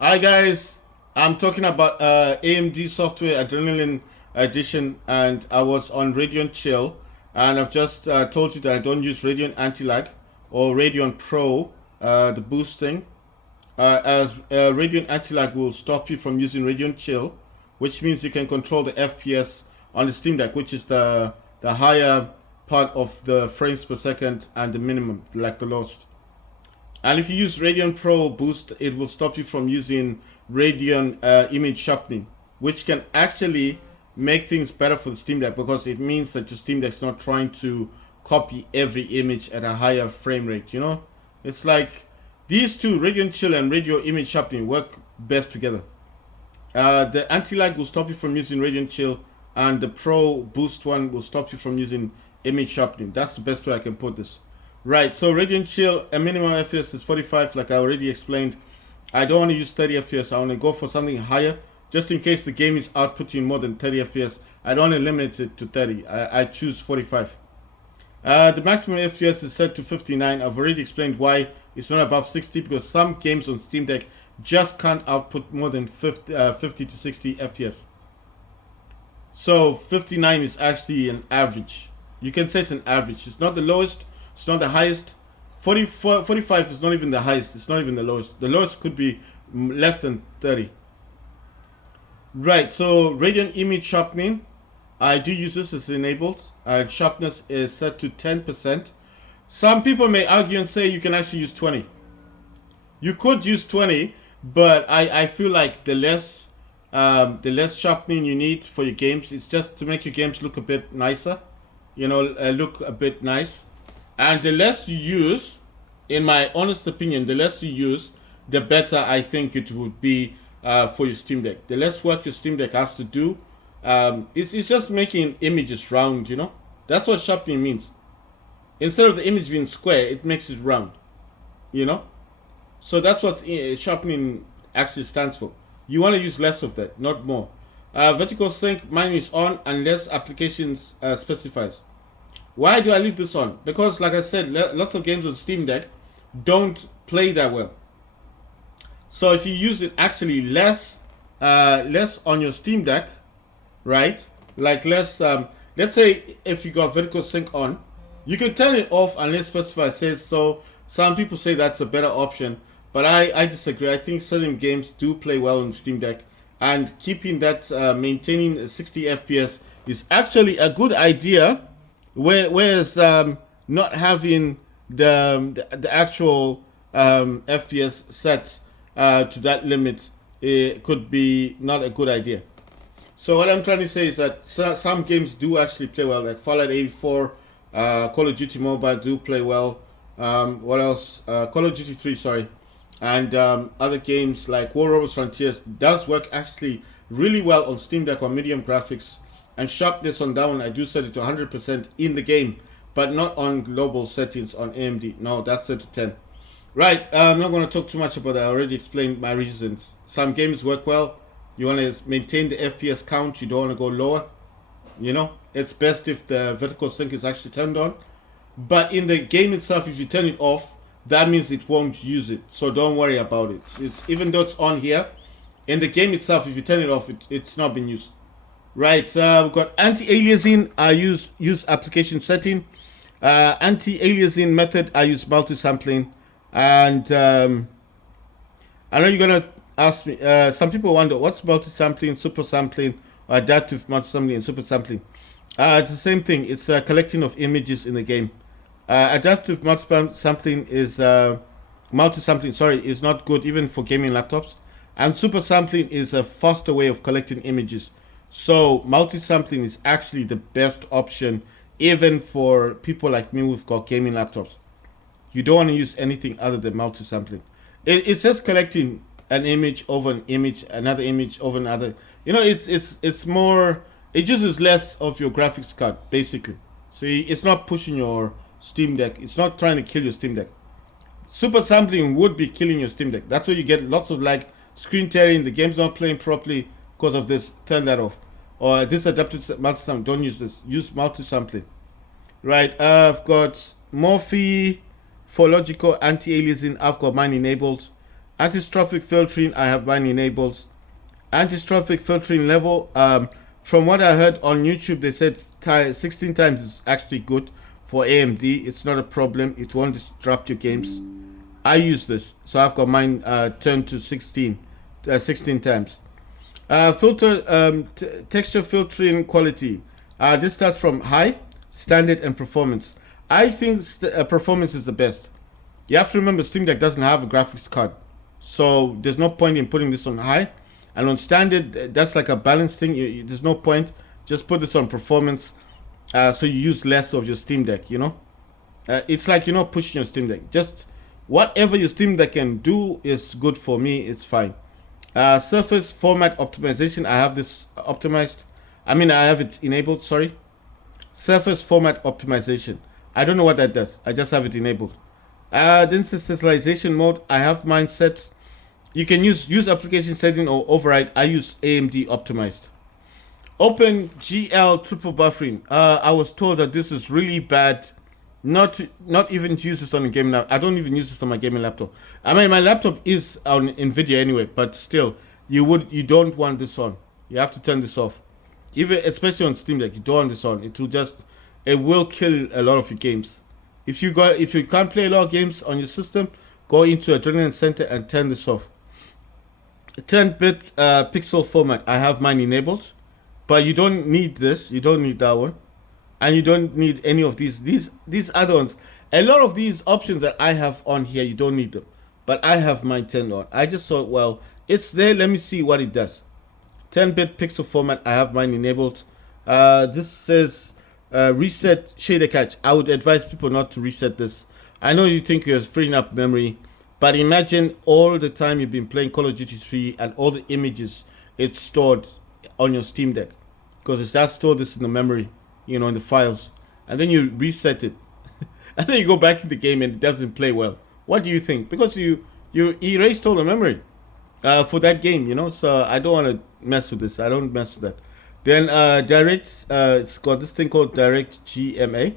Hi guys, I'm talking about AMD software Adrenaline Edition, and I was on Radeon Chill, and I've just told you that I don't use Radeon Anti-Lag or Radeon Pro, the boosting, as Radeon Anti-Lag will stop you from using Radeon Chill, which means you can control the FPS on the Steam Deck, which is the higher part of the frames per second and the minimum, like the lowest. And if you use Radeon Pro Boost, it will stop you from using Radeon image sharpening, which can actually make things better for the Steam Deck because it means that your Steam Deck is not trying to copy every image at a higher frame rate. It's like these two, Radeon Chill and Radeon image sharpening, work best together. The anti-lag will stop you from using Radeon Chill, and the Pro Boost one will stop you from using image sharpening. That's the best way I can put this. Right, so Radeon Chill, a minimum FPS is 45, like I already explained. I don't want to use 30 FPS. I want to go for something higher, just in case the game is outputting more than 30 FPS. I don't want to limit it to 30. I choose 45. The maximum FPS is set to 59. I've already explained why it's not above 60, because some games on Steam Deck just can't output more than 50 to 60 FPS. So 59 is actually an average. You can say it's an average. It's not the lowest, it's not the highest. 45 is not even the highest, it's not even the lowest. The lowest could be less than 30. Right, so Radeon image sharpening, I do use this as enabled. Sharpness is set to 10%. Some people may argue and say you can actually use 20. You could use 20, but I feel like the less sharpening you need for your games, it's just to make your games look a bit nicer, look a bit nice. And the less you use, in my honest opinion, the less you use, the better I think it would be for your Steam Deck. The less work your Steam Deck has to do, it's just making images round. That's what sharpening means. Instead of the image being square, it makes it round, you know? So that's what sharpening actually stands for. You want to use less of that, not more. Vertical sync, mine is on unless applications specifies. Why do I leave this on? Because, like I said, lots of games on Steam Deck don't play that well. So if you use it actually less on your Steam Deck, right? Like less. Let's say if you got vertical sync on, you can turn it off unless specified says so. Some people say that's a better option, but I disagree. I think certain games do play well on Steam Deck, and keeping that maintaining 60 FPS is actually a good idea. Whereas not having the actual FPS set to that limit, it could be not a good idea. So what I'm trying to say is that some games do actually play well, like Fallout 84, Call of Duty Mobile do play well. What else? Call of Duty 3, sorry. And other games like War Robots Frontiers does work actually really well on Steam Deck on medium graphics. And sharpness on that one, I do set it to 100% in the game, but not on global settings on AMD. No, that's set to 10. Right, I'm not going to talk too much about that. I already explained my reasons. Some games work well. You want to maintain the FPS count. You don't want to go lower. It's best if the vertical sync is actually turned on. But in the game itself, if you turn it off, that means it won't use it. So don't worry about it. It's even though it's on here, in the game itself, if you turn it off, it's not being used. Right, we've got anti-aliasing. I use application setting. Anti-aliasing method, I use multi-sampling. And I know you're going to ask me, some people wonder, what's multi-sampling, super sampling, or adaptive multi-sampling and super sampling? It's the same thing. It's a collecting of images in the game. Adaptive multi-sampling is is not good even for gaming laptops. And super sampling is a faster way of collecting images. So multi-sampling is actually the best option, even for people like me who've got gaming laptops. You don't want to use anything other than multi-sampling. It's just collecting an image over an image, another image over another. It's more. It uses less of your graphics card, basically. So it's not pushing your Steam Deck. It's not trying to kill your Steam Deck. Super sampling would be killing your Steam Deck. That's where you get lots of screen tearing. The game's not playing properly because of this. Turn that off. Or this adaptive multi-sampling. Don't use this. Use multi-sampling. Right. I've got Morphe for logical anti-aliasing. I've got mine enabled. Anti-traffic filtering, I have mine enabled. Anti-traffic filtering level, from what I heard on YouTube, they said 16 times is actually good for AMD. It's not a problem. It won't disrupt your games. I use this, so I've got mine turned to 16 times. Filter texture filtering quality. This starts from high, standard, and performance. I think performance is the best. You have to remember Steam Deck doesn't have a graphics card, so there's no point in putting this on high. And on standard, that's like a balance thing. There's no point. Just put this on performance, so you use less of your Steam Deck. It's like you're not pushing your Steam Deck. Just whatever your Steam Deck can do is good for me. It's fine. Surface format optimization. I have this optimized. I have it enabled. Sorry. Surface format optimization. I don't know what that does. I just have it enabled. Then sensitization mode. I have mine set. You can use application setting or override. I use AMD optimized. Open GL triple buffering. I was told that this is really bad. Not even to use this on a gaming laptop. I don't even use this on my gaming laptop. My laptop is on NVIDIA anyway, but still, you don't want this on. You have to turn this off. Even especially on Steam Deck, you don't want this on. It will kill a lot of your games. If you can't play a lot of games on your system, go into Adrenaline Center and turn this off. 10-bit pixel format. I have mine enabled, but you don't need this. You don't need that one, and you don't need any of these other ones. A lot of these options that I have on here, you don't need them, but I have mine turned on. I just thought, well, it's there. Let me see what it does. 10-bit pixel format. I have mine enabled. This says reset shader cache. I would advise people not to reset this. I know you think you're freeing up memory, but imagine all the time you've been playing Call of Duty 3 and all the images it's stored on your Steam Deck, because it's that stored this in the memory, in the files, and then you reset it, and then you go back in the game and it doesn't play well. What do you think? Because you erased all the memory for that game, So I don't want to mess with this. I don't mess with that. Then direct, it's got this thing called direct GMA.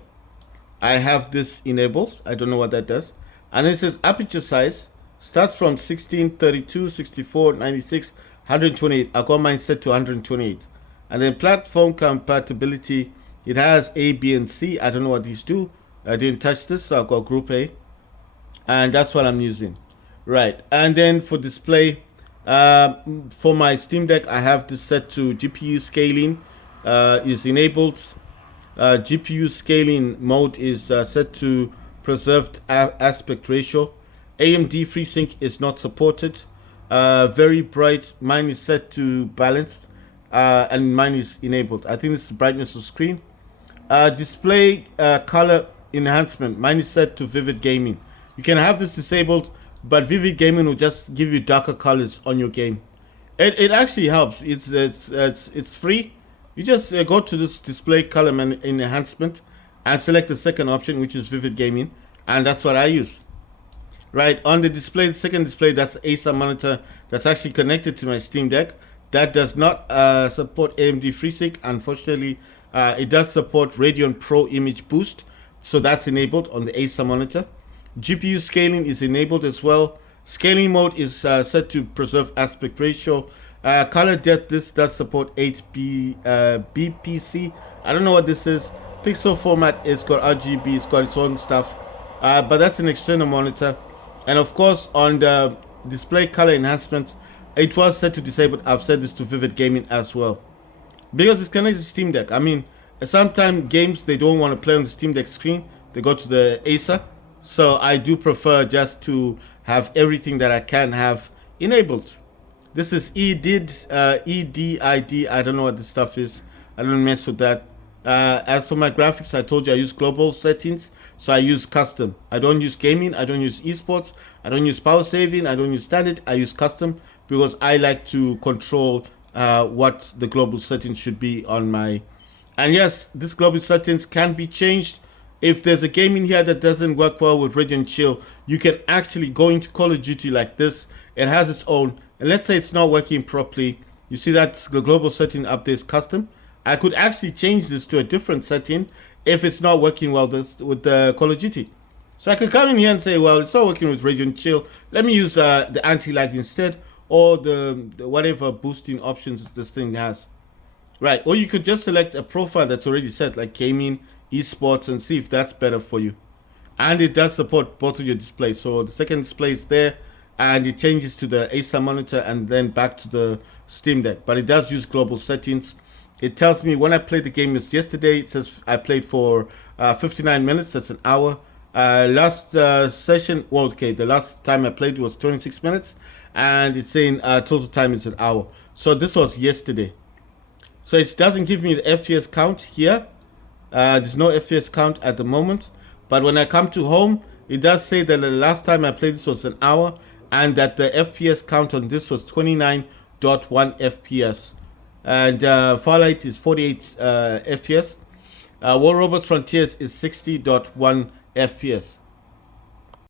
I have this enabled. I don't know what that does. And it says aperture size starts from 16, 32, 64, 96, 128. I got mine set to 128. And then platform compatibility, it has A, B, and C. I don't know what these do. I didn't touch this, so I've got group A. And that's what I'm using. Right. And then for display, for my Steam Deck, I have this set to GPU scaling is enabled. GPU scaling mode is set to preserved aspect ratio. AMD FreeSync is not supported. Very bright. Mine is set to balanced, and mine is enabled. I think this is the brightness of screen. Display color enhancement. Mine is set to vivid gaming. You can have this disabled, but vivid gaming will just give you darker colors on your game. It actually helps. It's free. You just go to this display color enhancement and select the second option, which is vivid gaming, and that's what I use. Right, on the display, the second display, that's Acer monitor that's actually connected to my Steam Deck. That does not support AMD FreeSync. Unfortunately, it does support Radeon Pro Image Boost, so that's enabled on the Acer monitor. GPU scaling is enabled as well. Scaling mode is set to preserve aspect ratio. Color depth, this does support 8BPC. I don't know what this is. Pixel format, it's got RGB, it's got its own stuff, but that's an external monitor. And of course, on the display color enhancement, it was set to disabled. I've set this to vivid gaming as well, because it's connected to Steam Deck. Sometimes games they don't want to play on the Steam Deck screen, they go to the Acer. So I do prefer just to have everything that I can have enabled. This is EDID, EDID. I don't know what this stuff is. I don't mess with that. As for my graphics, I told you I use global settings, so I use custom. I don't use gaming, I don't use esports, I don't use power saving, I don't use standard, I use custom, because I like to control what the global settings should be on my. And yes, this global settings can be changed. If there's a game in here that doesn't work well with Radeon Chill, you can actually go into Call of Duty like this. It has its own, and let's say it's not working properly. You see that the global setting updates custom. I could actually change this to a different setting if it's not working well with the Call of Duty. So I could come in here and say, well, it's not working with Radeon Chill. Let me use the anti-lag instead, or the whatever boosting options this thing has. Right, or you could just select a profile that's already set, like gaming, esports, and see if that's better for you. And it does support both of your displays. So the second display is there, and it changes to the Acer monitor and then back to the Steam Deck. But it does use global settings. It tells me when I played the game yesterday. It says I played for 59 minutes. That's an hour. Last session, well, okay, the last time I played was 26 minutes, and it's saying total time is an hour. So this was yesterday. So it doesn't give me the FPS count here. There's no FPS count at the moment. But when I come to home, it does say that the last time I played this was an hour, and that the FPS count on this was 29.1 FPS. And Farlight is 48 FPS. War Robots Frontiers is 60.1 FPS.